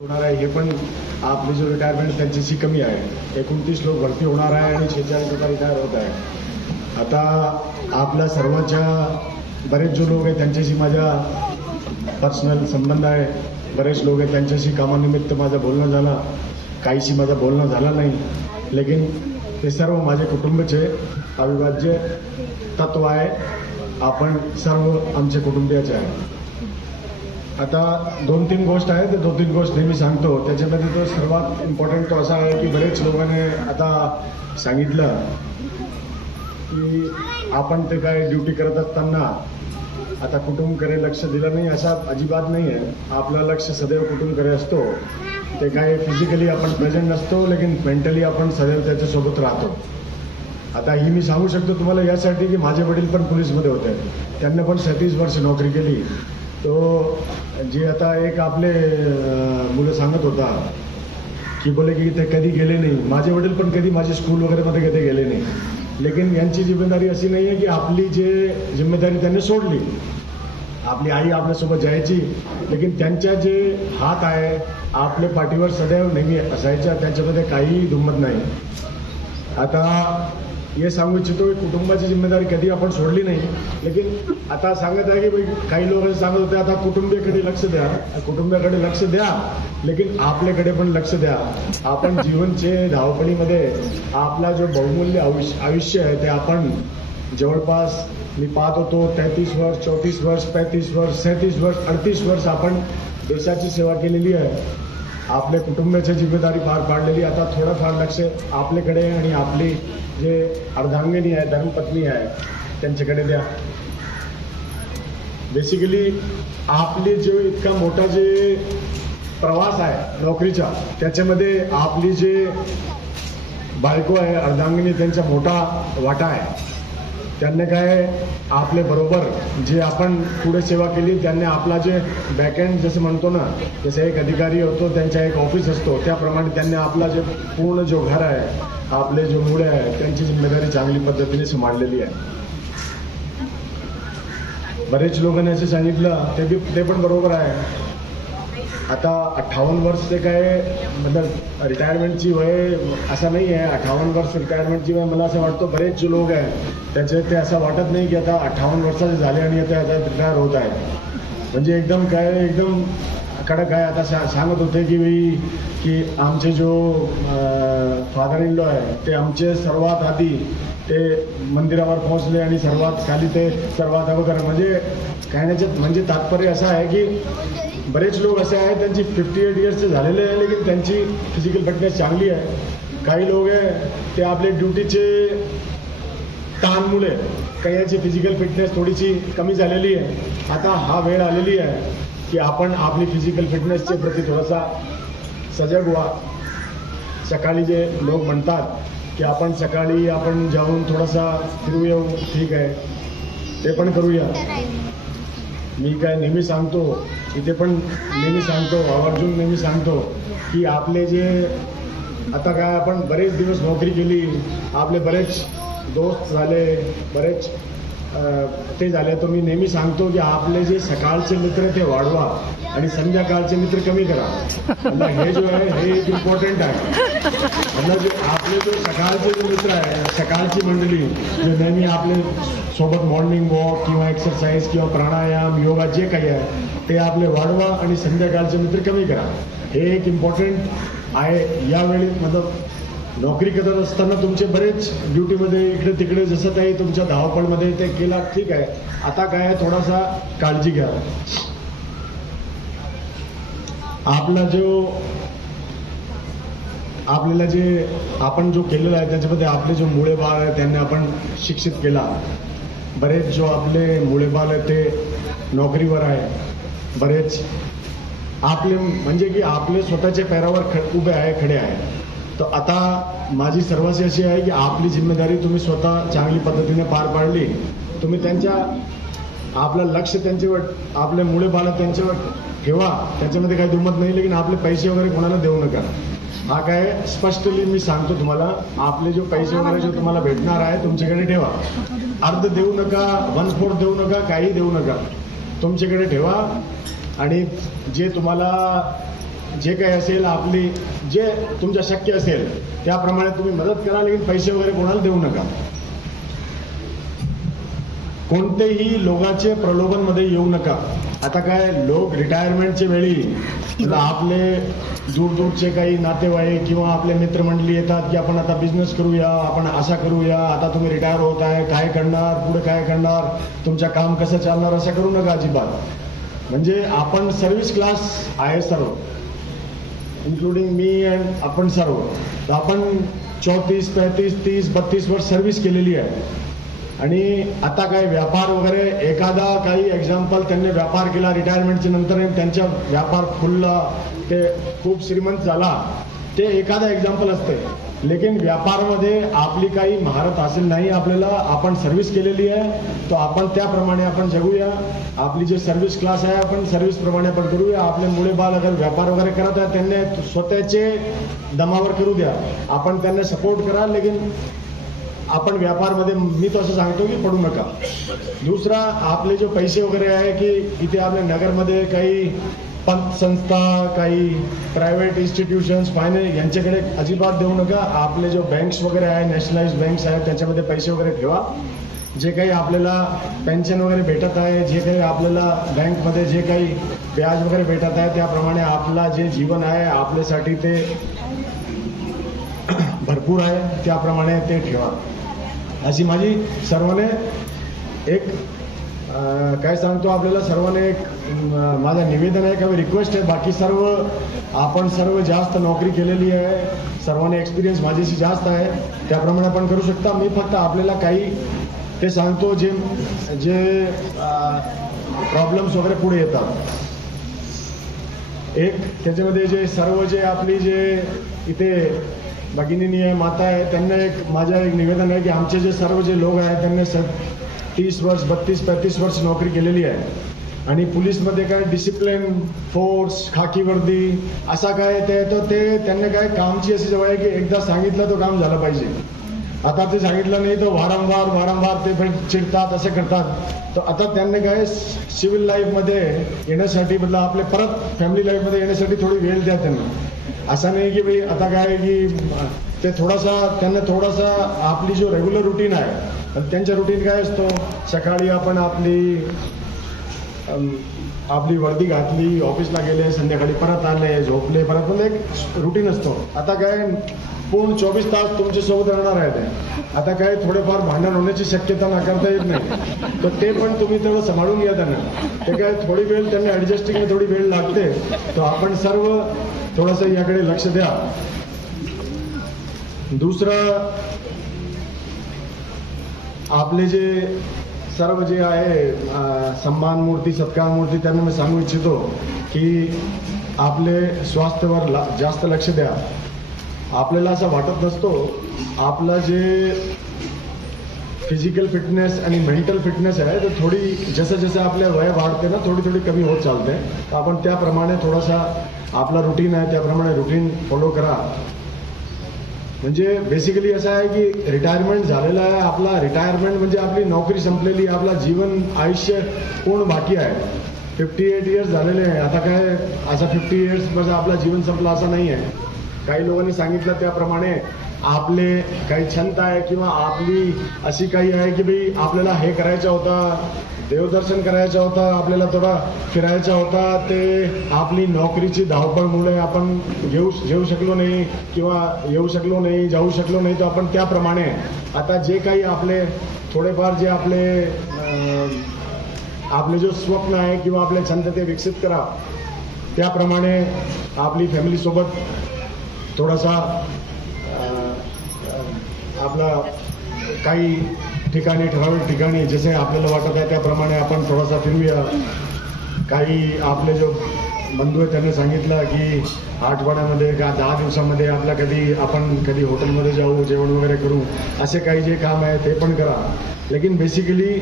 होणार आहे हे पण आपली जो रिटायरमेंट त्यांच्याशी कमी आहे. 29 लोक भरती होणार आहे आणि 46 लोक रिटायर होत आहे. आता आपल्या सर्वांच्या बरेच जो लोक आहे त्यांच्याशी माझा पर्सनल संबंध आहे. बरेच लोक आहेत त्यांच्याशी कामानिमित्त माझं बोलणं झालं, काहीशी माझं बोलणं झालं नाही. लेकिन ते सर्व माझे कुटुंबाचे अविभाज्य तत्व आहे. आपण सर्व आमचे कुटुंबियाचे आहे. आता 2-3 गोष्ट आहे, ते 2-3 गोष्ट नेहमी सांगतो. त्याच्यामध्ये तो सर्वात इम्पॉर्टंट तो असा आहे की बरेच लोकांनी आता सांगितलं की आपण ते काय ड्युटी करत असताना आता कुटुंबकडे लक्ष दिलं नाही, असा अजिबात नाही आहे. आपलं लक्ष सदैव कुटुंबकडे असतो. ते काय फिजिकली आपण प्रेझेंट नसतो, लेकिन मेंटली आपण सदैव त्याच्यासोबत राहतो. आता ही मी सांगू शकतो तुम्हाला यासाठी की माझे वडील पण पोलीसमध्ये होते. त्यांना पण 37 वर्ष नोकरी केली. तो जे आता एक आपले मुलं सांगत होता की बोले की ते कधी गेले नाही. माझे वडील पण कधी माझे स्कूल वगैरेमध्ये कधी गेले नाही. लेकिन यांची जिम्मेदारी अशी नाही आहे की आपली जे जिम्मेदारी त्यांनी सोडली. आपली आई आपल्यासोबत जायची, लेकिन त्यांच्या जे हात आहे आपल्या पाठीवर सदैव नेहमी असायच्या. त्यांच्यामध्ये काहीही दुमत नाही. आता हे सांगू इच्छितो की कुटुंबाची जिम्मेदारी कधी आपण सोडली नाही. लेकिन आता सांगत आहे की भाई काही लोक सांगत होते आता कुटुंबियाकडे लक्ष द्या, कुटुंबाकडे लक्ष द्या, लेकिन आपल्याकडे पण लक्ष द्या. आपण जीवनचे धावपळीमध्ये आपला जो बहुमूल्य आयुष्य आहे ते आपण जवळपास मी पाहत होतो 33 वर्ष, 34 वर्ष, 35 वर्ष, 37 वर्ष, 38 वर्ष आपण देशाची सेवा केलेली आहे. आपल्या कुटुंबाची जिम्मेदारी पार पाडलेली. आता थोडंफार लक्ष आपल्याकडे आणि आपली जे अर्धांगिनी आहे, धर्मपत्नी आहे, त्यांच्याकडे द्या. बेसिकली आपली जो इतका मोठा जे प्रवास आहे नोकरीचा, त्याच्यामध्ये आपली जे बायको आहे अर्धांगिनी, त्यांचा मोठा वाटा आहे. त्यांनी काय आपले बरोबर जे आपण पुढे सेवा केली त्यांनी आपला जे बॅकएंड जसं म्हणतो ना, जसं एक अधिकारी होतो त्यांचा एक ऑफिस असतो, त्याप्रमाणे त्यांनी आपला जे पूर्ण जो घर आहे, आपले जो मुळे आहे, त्यांची जिम्मेदारी चांगली पद्धतीने सांभाळलेली आहे. बरेच लोकांनी असं सांगितलं ते पण बरोबर आहे. आता 58 वर्ष ते काय मतलब रिटायरमेंटची वय असं नाही आहे. 58 वर्ष रिटायरमेंटची वय मला असं वाटतं बरेच जे लोक आहे त्याचे ते असं वाटत नाही की आता 58 वर्षाचे झाले आणि आता रिटायर होत आहे. म्हणजे एकदम कडक आहे. आता सांगत होते की की आमचे जो फादर इन लॉ आहे ते आमचे सर्वात आधी ते मंदिरावर पोहोचले आणि सर्वात खाली ते सर्वात अगोदर म्हणजे कहण्याचं म्हणजे तात्पर्य असं आहे की बरेच लोक असे आहेत त्यांची 58 इयर्सचे झालेले आहे, लेकिन त्यांची फिजिकल फिटनेस चांगली आहे. काही लोक आहे ते आपले ड्युटीचे ताणमुळे काहीची फिजिकल फिटनेस थोडीशी कमी झालेली आहे. आता हा वेळ आलेली आहे की आपण आपली फिजिकल फिटनेसच्या प्रती थोडासा सजग व्हा. सकाळी जे लोक म्हणतात की आपण सकाळी आपण जाऊन थोडासा फिरू येऊ, ठीक आहे, ते पण करूया. मी काय नेहमी सांगतो, इथे पण नेहमी सांगतो, आवर्जून नेहमी सांगतो की आपले जे आता काय आपण बरेच दिवस नोकरी केली, आपले बरेच दोस्त झाले, बरेच ते झाले, तर मी नेहमी सांगतो की आपले जे सकाळचे मित्र ते वाढवा आणि संध्याकाळचे मित्र कमी करा. हे जो आहे हे एक इम्पॉर्टंट आहे. म्हणजे आपले जो सकाळचे जे मित्र आहे, सकाळची मंडळी जे नेहमी आपले सोबत मॉर्निंग वॉक किंवा एक्सरसाइज किंवा प्राणायाम योगा जे काही आहे ते आपले वाढवा आणि संध्याकाळचे मित्र कमी करा. हे एक इम्पॉर्टंट आहे. यावेळी मतलब नोकरी करत असताना तुमचे बरेच ड्युटीमध्ये इकडे तिकडे जसं काही तुमच्या धावपळमध्ये ते केला, ठीक आहे. आता काय थोडासा काळजी घ्या. आपला जो आपल्याला जे आपण जो केलेला आहे त्याच्यामध्ये आपले जो मुळे बाळ आहे त्यांना आपण शिक्षित केला. बरेच जो आपले मुळे बाळ आहे ते नोकरीवर आहे. बरेच आपले म्हणजे की आपले स्वतःच्या पैरावर उभे आहे, खडे आहे. तर आता माझी सर्वांची अशी आहे की आपली जिम्मेदारी तुम्ही स्वतः चांगली पद्धतीने पार पाडली. तुम्ही त्यांच्या आपलं लक्ष त्यांच्यावर, आपले मुळे बाळ त्यांच्यावर ठेवा, त्याच्यामध्ये काही दुमत नाही. लेकिन आपले पैसे वगैरे कोणाला देऊ नका. हा काय स्पष्टली मी सांगतो तुम्हाला. आपले जो पैसे वगैरे जो तुम्हाला भेटणार आहे तुमच्याकडे ठेवा. अर्ध देऊ नका, 1/4 देऊ नका, काही देऊ नका, तुमच्याकडे ठेवा. आणि जे तुम्हाला जे काही असेल आपली जे तुमच्या शक्य असेल त्याप्रमाणे तुम्ही मदत करा, लेकिन पैसे वगैरे कोणाला देऊ नका. कोणतेही लोकांचे प्रलोभनमध्ये येऊ नका. आता काय लोक रिटायरमेंटच्या वेळी आपले दूरदूरचे काही नातेवाईक किंवा आपले मित्रमंडळी येतात की आपण आता बिझनेस करूया, आपण असा करूया, आता तुम्ही रिटायर होत आहे, काय करणार, पुढे काय करणार, तुमचं काम कसं चालणार, असं करू नका अजिबात. म्हणजे आपण सर्व्हिस क्लास आहे सर्व, इन्क्लुडिंग मी अँड आपण सर्व. तर आपण 34, 35, 30, 32 वर्ष सर्व्हिस केलेली आहे. आणि आता काय व्यापार वगैरे एखादा काही एक्झाम्पल त्यांनी व्यापार केला रिटायरमेंटच्या नंतर त्यांचा व्यापार फुलला, ते खूप श्रीमंत झाला, ते एखादा एक्झाम्पल असते. लेकिन व्यापारामध्ये आपली काही महारत असेल नाही, आपल्याला आपण सर्व्हिस केलेली आहे, तो आपण त्याप्रमाणे आपण जगूया. आपली जे सर्व्हिस क्लास आहे आपण सर्व्हिसप्रमाणे आपण करूया. आपले मुळे बाल अगर व्यापार वगैरे करत आहे त्यांनी स्वतःचे दमावर करू द्या, आपण त्यांना सपोर्ट करा, लेकिन आपण व्यापारमध्ये मी तर असं सांगतो की पडू नका. दुसरा, आपले जे पैसे वगैरे आहे की इथे आपल्या नगरमध्ये काही पतसंस्था, काही प्रायव्हेट इन्स्टिट्यूशन्स, फायनान्स यांच्याकडे अजिबात देऊ नका. आपले जो बँक्स वगैरे आहे, नॅशनलाइज बँक्स आहेत, त्याच्यामध्ये पैसे वगैरे ठेवा. जे काही आपल्याला पेन्शन वगैरे भेटत आहे, जे काही आपल्याला बँकमध्ये जे काही व्याज वगैरे भेटत आहे, त्याप्रमाणे आपला जे जीवन आहे आपल्यासाठी ते भरपूर आहे, त्याप्रमाणे ते ठेवा. अशी माझी सर्वांनी एक काय सांगतो आपल्याला सर्वांनी एक माझं निवेदन आहे किंवा रिक्वेस्ट आहे. बाकी सर्व आपण सर्व जास्त नोकरी केलेली आहे, सर्वांनी एक्सपिरियन्स माझ्याशी जास्त आहे, त्याप्रमाणे आपण करू शकता. मी फक्त आपल्याला काही ते सांगतो जे जे प्रॉब्लेम्स वगैरे पुढे येतात. एक त्याच्यामध्ये जे सर्व जे आपली जे इथे भगिनी आहे, माता आहे, त्यांना एक माझं एक निवेदन आहे की आमचे जे सर्व जे लोक आहेत त्यांनी 30 वर्ष 32-35 वर्ष नोकरी केलेली आहे. आणि पोलीसमध्ये काय डिसिप्लिन, फोर्स, खाकी वर्दी असा काय ते, तर ते त्यांना काय कामची अशी जवळ आहे की एकदा सांगितलं तो काम झालं पाहिजे. आता ते सांगितलं नाही तर वारंवार ते पण चिडतात, असे करतात. तर आता त्यांना काय सिव्हिल लाईफमध्ये येण्यासाठी मतलब आपले परत फॅमिली लाईफमध्ये येण्यासाठी थोडी वेळ द्या त्यांना. असं नाही की भाई आता काय की ते त्यांना थोडासा आपली जो रेग्युलर रुटीन आहे त्यांच्या रुटीन काय असतो, सकाळी आपण आपली वर्दी घातली, ऑफिसला गेले, संध्याकाळी परत आले, झोपले, परत पण एक रुटीन असतो. आता काय पूर्ण 24 तास तुमच्यासोबत राहणार आहे ते. आता काय थोडेफार भांडण होण्याची शक्यता नाकारता येत नाही, तर ते पण तुम्ही तेवढं सांभाळून घ्या त्यांना. ते काय थोडी वेळ त्यांना ॲडजस्टिंग थोडी वेळ लागते, तर आपण सर्व थोडंसं याकडे लक्ष द्या. दुसरं, आपले जे सर्व जे आहे सन्मान मूर्ती, सत्कार मूर्ती, त्यांना मी सांगू इच्छितो की आपले स्वास्थ्यावर जास्त लक्ष द्या. आपल्याला असं वाटत नसतो, आपला जे फिजिकल फिटनेस आणि मेंटल फिटनेस आहे तर थोडी जसं जसं आपल्या वय वाढते ना थोडी कमी होत चालते. आपण त्याप्रमाणे थोडासा आपला रुटीन आहे त्याप्रमाणे रुटीन फॉलो करा. म्हणजे बेसिकली असं आहे की रिटायरमेंट झालेला आहे, आपला रिटायरमेंट म्हणजे आपली नोकरी संपलेली, आपला जीवन आयुष्य पूर्ण बाकी आहे. 58 इयर्स झालेले आहे. आता काय असा 50 इयर्स म्हणजे आपला जीवन संपला असं नाही आहे. काही लोकांनी सांगितलं त्याप्रमाणे आपले काही छंद आहे किंवा आपली अशी काही आहे की भाई आपल्याला हे करायचं होतं, देवदर्शन करायचं होतं, आपल्याला थोडा फिरायचा होता, ते आपली नोकरीची धावपळमुळे आपण घेऊ शकलो नाही किंवा येऊ शकलो नाही, जाऊ शकलो नाही. तर आपण त्याप्रमाणे आता जे काही आपले थोडेफार जे आपले जो स्वप्न आहे किंवा आपले छंद ते विकसित करा. त्याप्रमाणे आपली फॅमिलीसोबत थोडासा आपला काही ठिकाणी, ठराविक ठिकाणी जसे आपल्याला वाटत आहे त्याप्रमाणे आपण थोडासा फिरूया. काही आपले जो बंधू आहेत त्यांनी सांगितलं की आठवड्यामध्ये का 10 दिवसामध्ये आपला कधी हॉटेलमध्ये जाऊ, जेवण वगैरे करू, असे काही जे काम आहे ते पण करा. लेकिन बेसिकली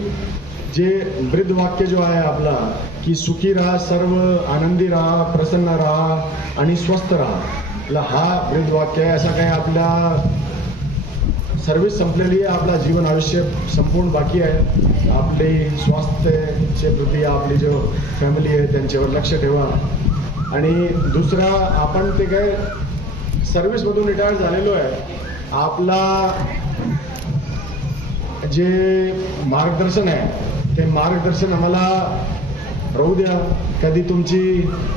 जे ब्रीद वाक्य जो आहे आपला की सुखी राहा, सर्व आनंदी राहा, प्रसन्न राहा आणि स्वस्थ राहा, हा ब्रीद वाक्य आहे. असं काही आपल्या सर्व्हिस संपलेली आहे, आपला जीवन आयुष्य संपूर्ण बाकी आहे. आपली स्वास्थ्याच्या प्रती आपली जो फॅमिली आहे त्यांच्यावर लक्ष ठेवा. आणि दुसरा आपण ते काय सर्व्हिसमधून रिटायर झालेलो आहे. आपला जे मार्गदर्शन आहे ते मार्गदर्शन आम्हाला राहू द्या. कधी तुमची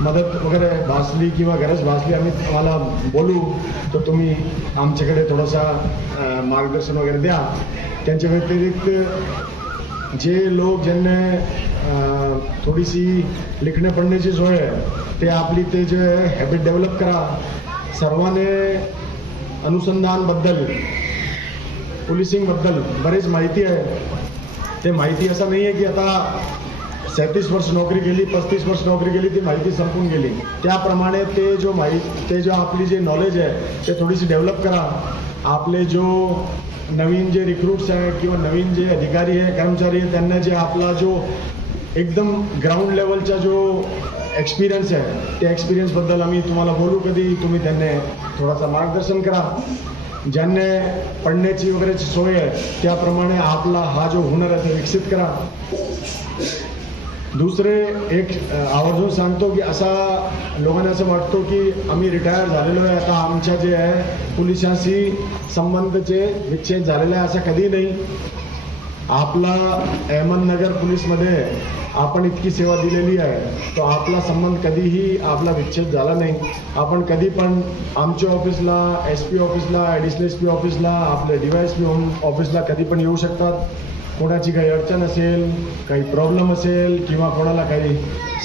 मदत वगैरे भासली किंवा गरज भासली आम्ही तुम्हाला बोलू, तर तुम्ही आमच्याकडे थोडासा मार्गदर्शन वगैरे द्या. त्यांच्या व्यतिरिक्त जे लोक ज्यांना थोडीशी लिखणे पडण्याची सोय आहे ते आपली ते जे हॅबिट डेव्हलप करा. सर्वांनी अनुसंधानबद्दल पोलिसिंगबद्दल बरीच माहिती आहे. ते माहिती असं नाही आहे की आता 37 वर्ष नोकरी केली, 35 वर्ष नोकरी केली, ती माहिती संपून गेली. त्याप्रमाणे ते जो आपली जे नॉलेज आहे ते थोडीशी डेव्हलप करा. आपले जो नवीन जे रिक्रूट्स आहेत किंवा नवीन जे अधिकारी आहे कर्मचारी आहे त्यांना जे आपला जो एकदम ग्राउंड लेवलचा जो एक्सपिरियन्स आहे त्या एक्सपिरियन्सबद्दल आम्ही तुम्हाला बोलू. कधी तुम्ही त्यांना थोडासा मार्गदर्शन करा. ज्यांना पडण्याची वगैरेची सोय आहे त्याप्रमाणे आपला हा जो हुनर आहे ते विकसित करा. दुसरे एक आवर्जून सांगतो की असा लोकांना असं वाटतो की आम्ही रिटायर झालेलो आहे, आता आमच्या जे आहे पोलिसांशी संबंधचे विच्छेद झालेला आहे, असं कधी नाही. आपला अहमदनगर पोलीसमध्ये आपण इतकी सेवा दिलेली आहे तो आपला संबंध कधीही आपला विच्छेद झाला नाही. आपण कधी पण आमच्या ऑफिसला, SP ऑफिसला, ॲडिशनल SP ऑफिसला, आपल्या DYSP ऑफिसला कधी पण येऊ शकतात. कोणाची काही अडचण असेल, काही प्रॉब्लेम असेल किंवा कोणाला काही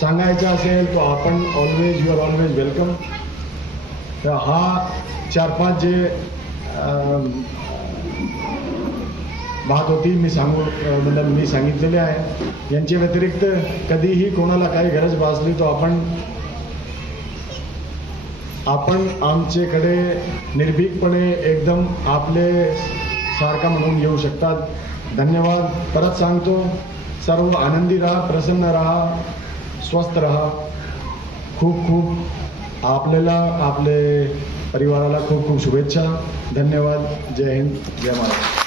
सांगायचं असेल तो आपण यू आर ऑलवेज वेलकम. तर हा 4-5 जे बात होती मी सांगितलेले आहे. यांच्या व्यतिरिक्त कधीही कोणाला काही गरज भासली तो आपण आमच्याकडे निर्भीकपणे एकदम आपले सारखा म्हणून येऊ शकतात. धन्यवाद. परत सांगतो, सर्व आनंदी राहा, प्रसन्न राहा, स्वस्थ राहा. खूप खूप आपल्याला, आपले परिवाराला खूप खूप शुभेच्छा. धन्यवाद. जय हिंद, जय महाराष्ट्र.